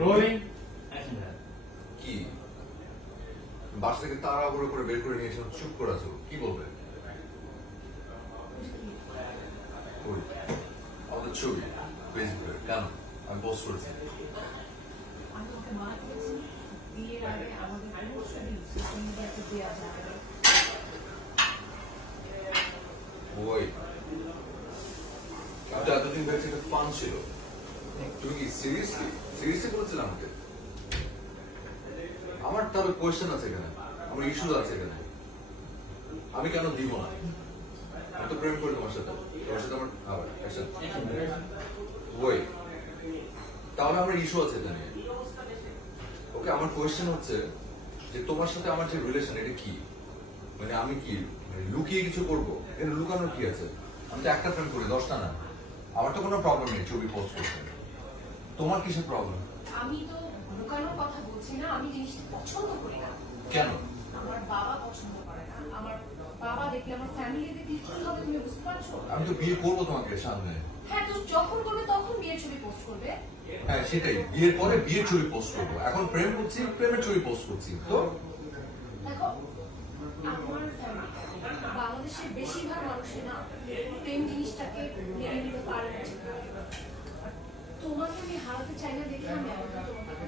Rolling কি বাস থেকে তাড়াহুড়ো করে বের করে নিয়ে এসে চুপ করে আছো, কি বলবে? ওই আমাদের ছবি ফেসবুকে কেন আমি পোস্ট করেছি? আমি ওকে মানা করেছি বিয়ের আগে আমাদের কোনো ছবি সোশ্যাল মিডিয়াতে দেওয়া যাবে না। ওই আমি তো এতদিন ভেবেছি এটা ফান ছিল, তুমি কি সিরিয়াসলি সিরিয়াসলি বলছিলে আমাকে? আমার তাহলে কোয়েশ্চেন আছে এখানে, আমার ইস্যু আছে এখানে, আমি কেন দিব না? আমি তো প্রেম করি তোমার সাথে, তোমার সাথে আমার আবার একসাথে ওই তাহলে আমার ইস্যু আছে এখানে। ওকে, আমার কোয়েশ্চেন হচ্ছে যে তোমার সাথে আমার যে রিলেশন এটা কি? মানে আমি কি লুকিয়ে কিছু করবো? এর লুকানোর কি আছে? আমি তো একটা প্রেম করি, 10টা না। আমার তো কোনো প্রবলেম নেই ছবি পোস্ট করতে, তোমার কিসের প্রবলেম? আমি তো লুকানোর কথা বলছি না, আমি জিনিসটা পছন্দ করি না। কেন? আমার বাবা পছন্দ করে না। আমার বাবা দেখলে, আমার ফ্যামিলি দেখলে কি হবে তুমি বুঝতে পারছো? আমি তো বিয়ে করবো তোমাকে সামনে। হ্যাঁ, তো যখন করবে তখন বিয়ের ছবি পোস্ট করবে। হ্যাঁ সেটাই, বিয়ের পরে বিয়ের ছবি পোস্ট করবো। এখন প্রেম করছি, প্রেমের ছবি পোস্ট করছি। তো দেখো, আমার ফ্যামিলি বাংলাদেশের বেশিরভাগ মানুষই না প্রেম জিনিসটাকে মেনে নিতে পারে না। তোমাকে আমি হারাতে চাই না দেখে আমি এখন তোমাকে